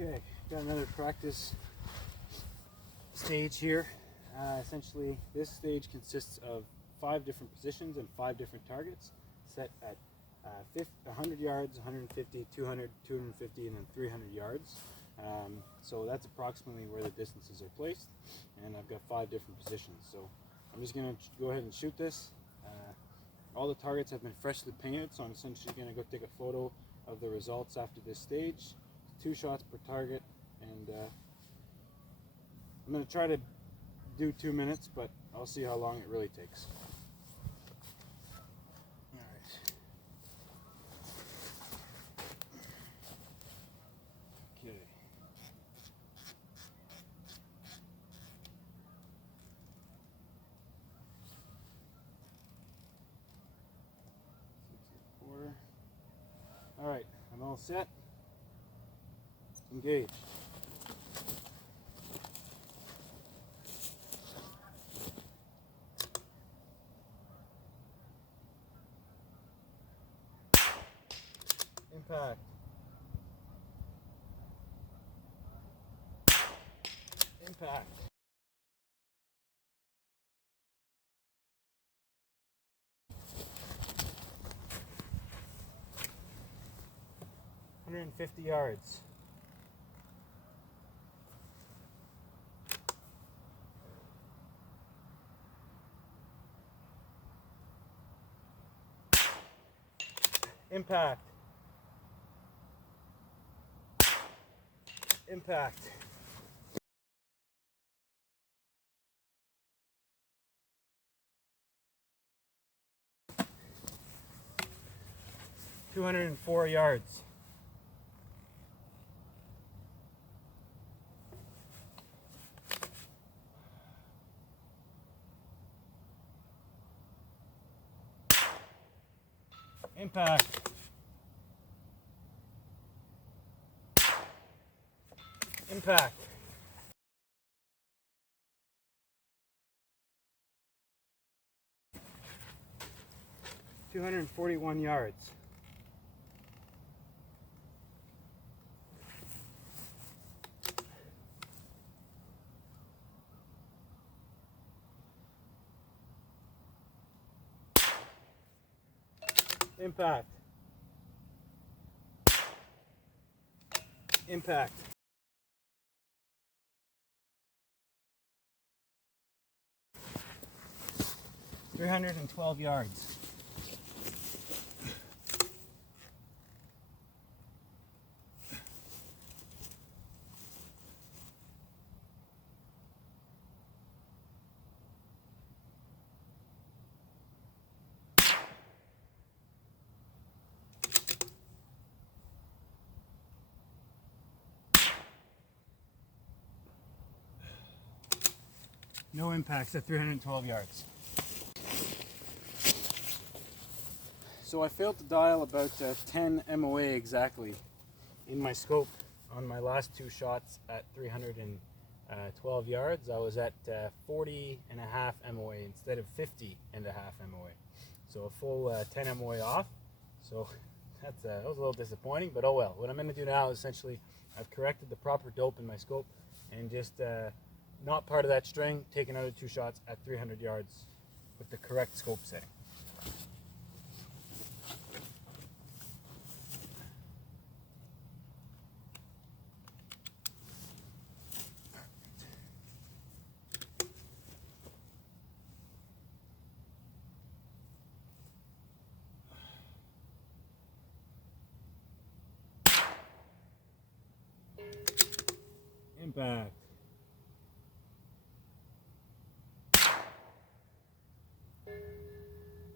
Okay, got another practice stage here. Essentially, this stage consists of 5 different positions and 5 different targets set at 100 yards, 150, 200, 250, and then 300 yards. So that's approximately where the distances are placed, and I've got 5 different positions. So I'm just going to go ahead and shoot this. All the targets have been freshly painted, so I'm essentially going to go take a photo of the results after this stage. 2 shots per target, and I'm going to try to do 2 minutes, but I'll see how long it really takes. Okay. All right, I'm all set. Engage. Impact. Impact. $150 yards. Impact. Impact. $204 yards. Impact. Impact. $241 yards. Impact. Impact. $312 yards. No impacts at 312 yards. So I failed to dial about 10 MOA exactly in my scope on my last 2 shots at 312 yards. I was at 40.5 MOA instead of 50.5 MOA. So a full 10 MOA off. So that was a little disappointing, but oh well. What I'm going to do now is essentially I've corrected the proper dope in my scope and just not part of that string, take another 2 shots at 300 yards with the correct scope setting. Impact.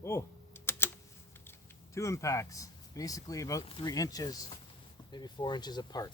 Oh, 2 impacts, basically about 3 inches, maybe 4 inches apart.